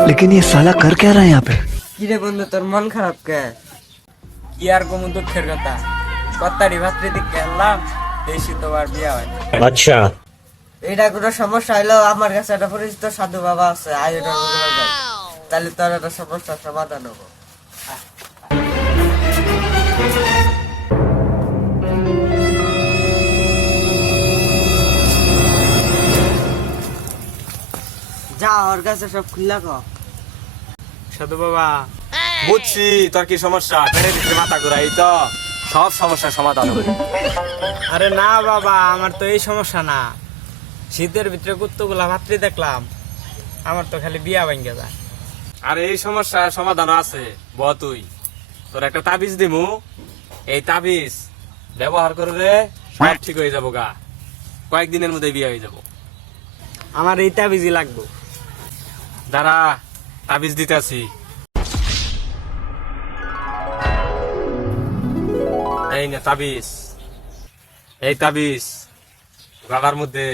लेकिन ये साला कर क्या रहा है यहाँ पे কিরে বন্ধু তোর মন খারাপ কে কি আর কম দুঃখের কথা কত্তারি ভাতৃদিক গেলাম দেশি তো আর বিয়া হয় না। এটা কোনো সমস্যা হইলেও আমার কাছে একটা পরিচিত সাধু বাবা আছে আয়োজন তাহলে তোর একটা সমস্যার সমাধান হবো ওর কাছে সব খুললা কো। সাধু বাবা। বুঝছি তোর কি সমস্যা? পেটে দিচ্ছে মাথা ঘুরাই তো। সব সমস্যার সমাধান হবে। আরে না বাবা আমার তো এই সমস্যা না। শীতের ভিতরে কুত্তগুলা ভাতৃ দেখলাম। আমার তো খালি বিয়া ভাঙ্গে যায়। আরে এই সমস্যার সমাধান আছে ব তুই। তোর একটা তাবিজ দিমু। এই তাবিজ ব্যবহার করলে সব ঠিক হয়ে যাব গা কয়েকদিনের মধ্যে বিয়ে হয়ে যাব। আমার এই তাবিজই লাগবে। দাঁড়া তাবিজ দিতেছি। এই না তাবিজ। এই তাবিজ গলার মধ্যে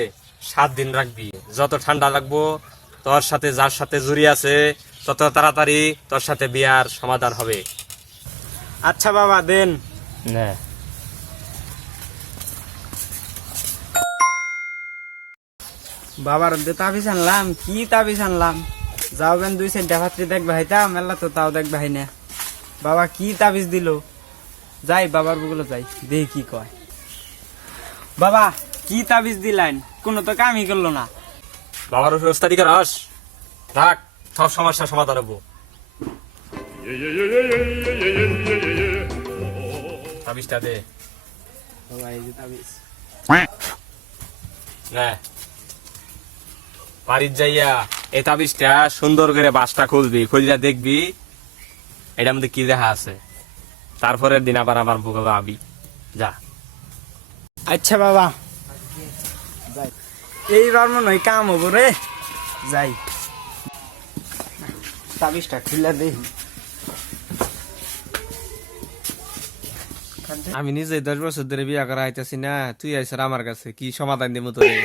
সাত দিন রাখবি। যত ঠান্ডা লাগবো তোর সাথে যার সাথে জুড়ি আছে তত তাড়াতাড়ি তোর সাথে বিয়ার সমাধান হবে। আচ্ছা বাবা দেন। না। বাবার তাবিজ আনলাম কি তাবিজ আনলাম? যাও বেন দুই চারটা ভাতৃ দেখবে হাইতা মেলা তো তাও দেখবে হাই না। বাবা কি তাবিজ দিল? যাই বাবার বুগুলো যাই দেখি কি কয়। বাবা কি তাবিজ দিলেন? কোনো তো কামই করল না। বাবার ওস্তাদি রস থাক সব সমস্যার সমাধান হব। তাবিজটা দে। বাবা এই যে তাবিজ। বাড়ির যাইয়া এই তাবিজটা সুন্দর করে বাসটা খুলবি, খুলিয়া দেখবি এটার মধ্যে কি দেখা আছে। তারপরের দিন আবার আমার বুকে আবি যা। আচ্ছা বাবা। এইবার মনে হয় কাম হব রে। যাই। তাবিজটা খুলে দেখি। আমি নিজে দশ বছর ধরে বিয়া করা হইতেছি না তুই আইসার আমার কাছে কি সমাধান দিব তোরে?